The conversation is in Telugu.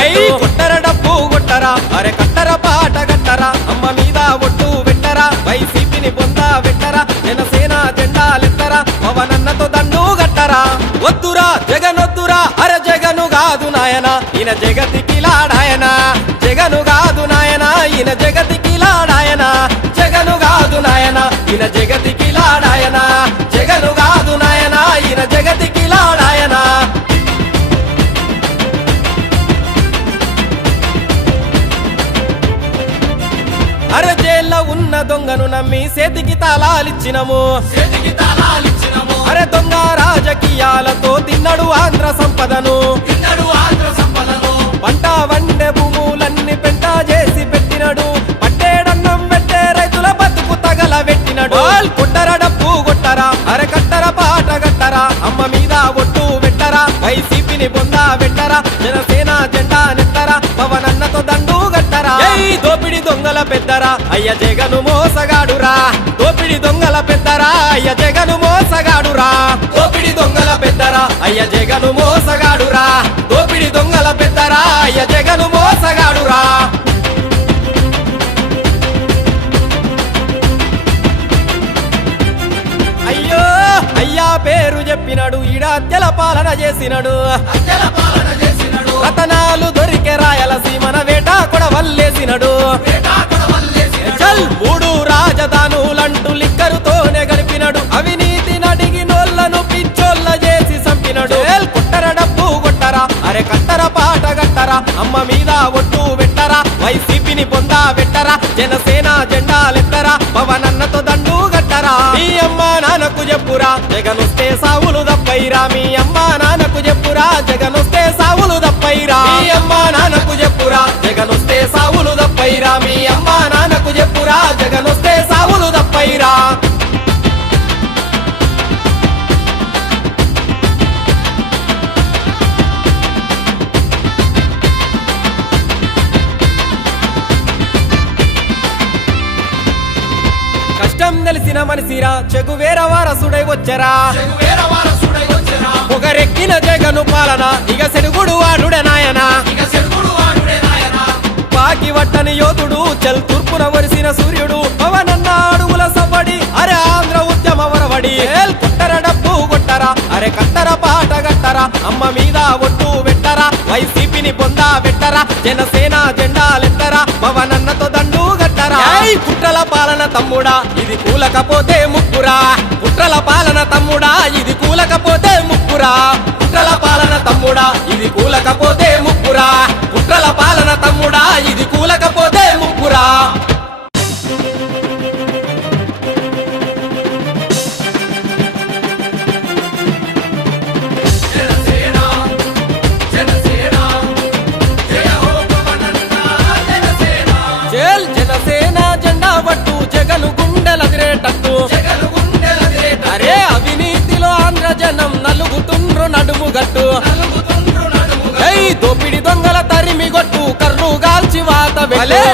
ఏయ్ కొట్టర డబ్బు కొట్టరా. అరే కట్టర పాట కట్టరా. అమ్మ మీద ఒట్టు పెట్టరా. వైసీపీని పొందా పెట్టరా. జనసేన జెండాలెత్తరా పవనన్నతో దండు గట్టరా వద్దురా జగనొద్దురా. అరే జగను కాదు నాయన. ఈయన జగతికి లాడాయన. ఉన్న దొంగను నమ్మి చేతికి తాళాలిచ్చినము. అరే దొంగ రాజకీయాలతో తిన్నడు ఆంధ్ర సంపదను. పంట వండే భూములన్నీ పెంట చేసి పెట్టినడు. పట్టేడన్నం పెట్టే రైతుల బతుకు తగల పెట్టినడు. కొట్టర డబ్బు కొట్టరా అరే కట్టర పాట కట్టరా అమ్మ మీద ఒట్టు పెట్టరా వైసీపీని పొందా పెట్టరా జనసేన జెండా నెత్తరా పవనన్నతో దండు దోపిడి దొంగల పెద్దరా. అయ్య జగను మోసగాడురా. దోపిడి దొంగల పెద్దరా. అయ్య జగను మోసగాడురా. దోపిడి దొంగల పెద్దరా. అయ్య జగను మోసగాడురా. దోపిడి దొంగల పెద్దరా. అయ్య జగను మోసగాడురా. అయ్యో అయ్యా పేరు చెప్పినాడు. ఈడాత్యల పాలన చేసినాడు. రతనాలు మీద ఒట్టు పెట్టరా వైసీపీని పొందా పెట్టరా జనసేన జెండాలెత్తరా? పవనన్నతో దండు గట్టరా మీ అమ్మ నాన్నకు చెప్పురా జగనొస్తే సావులు దప్పైరా మీ అమ్మ నాన్నకు చెప్పురా జగనొస్తే సావులు దప్పైరా మీ అమ్మ కష్టం తెలిసిన మనిసిరా చెగు వేర వారసుడై వచ్చరా. పొగరెక్కిన జగను పాలన ఇక సెరుగుడు వాడుడే నాయనా. పాకి వట్టని యోధుడు చల్ తూర్పున వరిసిన సూర్యుడు పవనన్న అడుగుల సవ్వడి అరే ఆంధ్ర గట్టరా కుట్రల పాలన తమ్ముడా ఇది కూలకపోతే ముక్కురా కుట్రల పాలన తమ్ముడా ఇది కూలకపోతే ముక్కురా కుట్రల పాలన తమ్ముడా ఇది కూలకపోతే ఏయ్ దోపిడి దొంగల తరిమి గొట్టు కర్రు గాల్చి వాత వెళ్ళే